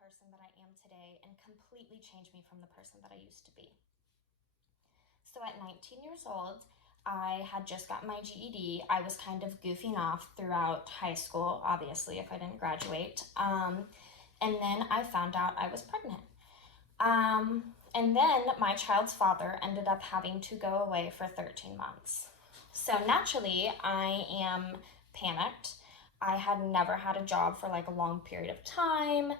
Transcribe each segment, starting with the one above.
person that I am today and completely changed me from the person that I used to be. So at 19 years old, I had just gotten my GED. I was kind of goofing off throughout high school, obviously, if I didn't graduate. And then I found out I was pregnant. And then my child's father ended up having to go away for 13 months. So naturally, I am panicked. I had never had a job for like a long period of time,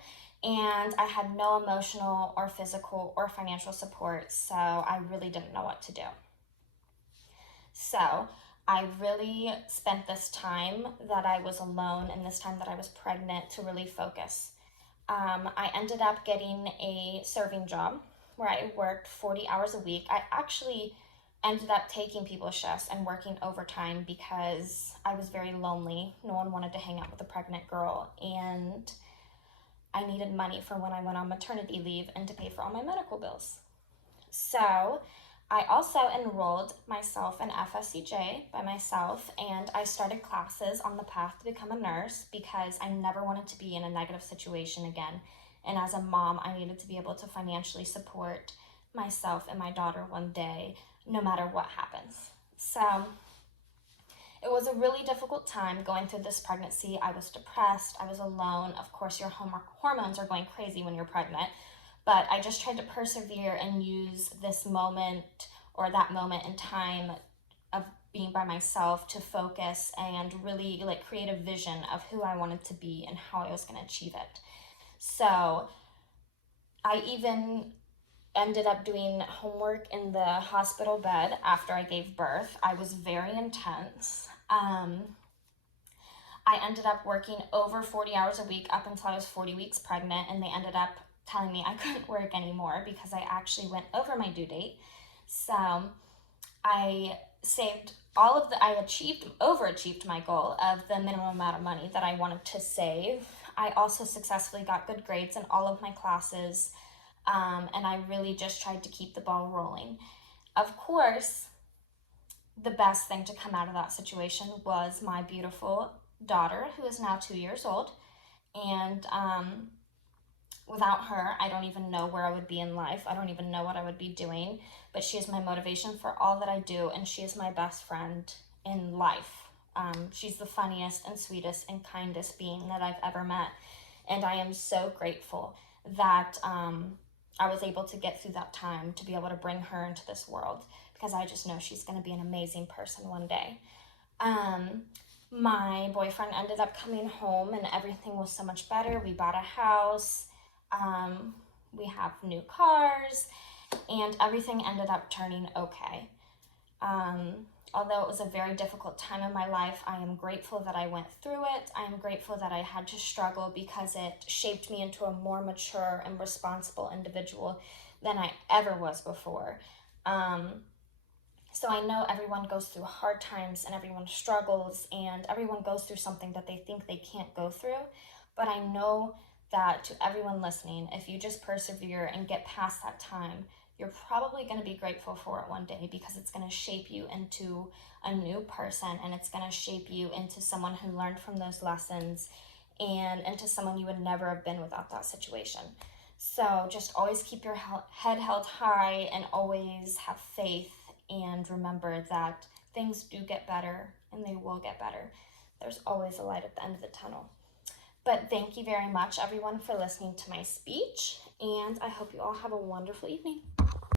and I had no emotional or physical or financial support, so I really didn't know what to do. So I really spent this time that I was alone and this time that I was pregnant to really focus. I ended up getting a serving job where I worked 40 hours a week. I actually ended up taking people's shifts and working overtime because I was very lonely. No one wanted to hang out with a pregnant girl, and I needed money for when I went on maternity leave and to pay for all my medical bills. So I also enrolled myself in FSCJ by myself, and I started classes on the path to become a nurse because I never wanted to be in a negative situation again. And as a mom, I needed to be able to financially support myself and my daughter one day, no matter what happens. So it was a really difficult time going through this pregnancy. I was depressed, I was alone. Of course, your hormones are going crazy when you're pregnant, but I just tried to persevere and use this moment or that moment in time of being by myself to focus and really like create a vision of who I wanted to be and how I was going to achieve it. So I even ended up doing homework in the hospital bed after I gave birth. I was very intense. I ended up working over 40 hours a week up until I was 40 weeks pregnant, and they ended up telling me I couldn't work anymore because I actually went over my due date. So I saved I overachieved my goal of the minimum amount of money that I wanted to save. I also successfully got good grades in all of my classes. And I really just tried to keep the ball rolling. Of course, the best thing to come out of that situation was my beautiful daughter, who is now 2 years old. And without her, I don't even know where I would be in life. I don't even know what I would be doing. But she is my motivation for all that I do, and she is my best friend in life. She's the funniest and sweetest and kindest being that I've ever met. And I am so grateful that I was able to get through that time to be able to bring her into this world, because I just know she's going to be an amazing person one day. My boyfriend ended up coming home and everything was so much better. We bought a house, we have new cars, and everything ended up turning okay. Although it was a very difficult time in my life, I am grateful that I went through it. I am grateful that I had to struggle because it shaped me into a more mature and responsible individual than I ever was before. So I know everyone goes through hard times and everyone struggles and everyone goes through something that they think they can't go through. But I know that to everyone listening, if you just persevere and get past that time, you're probably going to be grateful for it one day, because it's going to shape you into a new person, and it's going to shape you into someone who learned from those lessons and into someone you would never have been without that situation. So just always keep your head held high and always have faith, and remember that things do get better and they will get better. There's always a light at the end of the tunnel. But thank you very much, everyone, for listening to my speech, and I hope you all have a wonderful evening.